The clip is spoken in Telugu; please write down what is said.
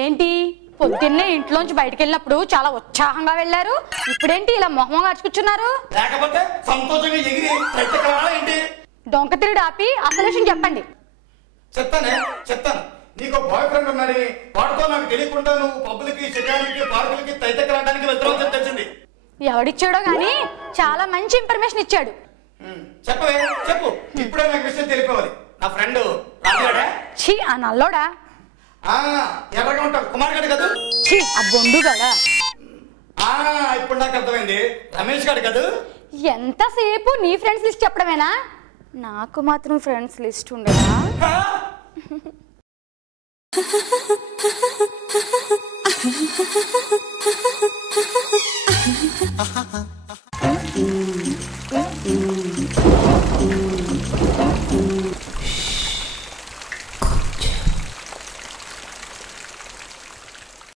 ఏంటి పొద్దున్నే ఇంట్లోంచి బయటకు వెళ్ళినప్పుడు చాలా ఉత్సాహంగా వెళ్ళారు, ఇప్పుడేంటి ఇలా మొహం కూర్చున్నారు? లేకపోతే సంతోషంగా ఎగిరి ఏంటి? డొంక తిరిగి ఆపి అసలు విషయం చెప్పండి. చెప్తాను. నీకు బాయ్ ఫ్రెండ్ ఉన్నాడని, వాడితో నాకు తెలియకుండా నువ్వు పబ్బులకి, షికారులకి, పార్కులకి తైతెక్కడానికి వెళ్తున్నావు తెలిసింది. ఎవడిచ్చాడో గాని చాలా మంచి ఇన్ఫర్మేషన్ ఇచ్చాడు. చెప్పు. ఇప్పుడే నాకు విషయం తెలిపోవాలి. నా ఫ్రెండ్ రాజుగాడా? ఛీ, ఆ నల్లోడా? ఎర్రగా ఉంటాడు కుమార్ గారు కదా? ఛీ, ఆ బొండుగాడా? ఇప్పుడు నాకు అర్థమైంది, రమేష్ గారు కదా? ఎంతసేపు నీ ఫ్రెండ్స్ లిస్ట్ చెప్పడమేనా? నాకు మాత్రం ఫ్రెండ్స్ లిస్ట్ ఉండదా?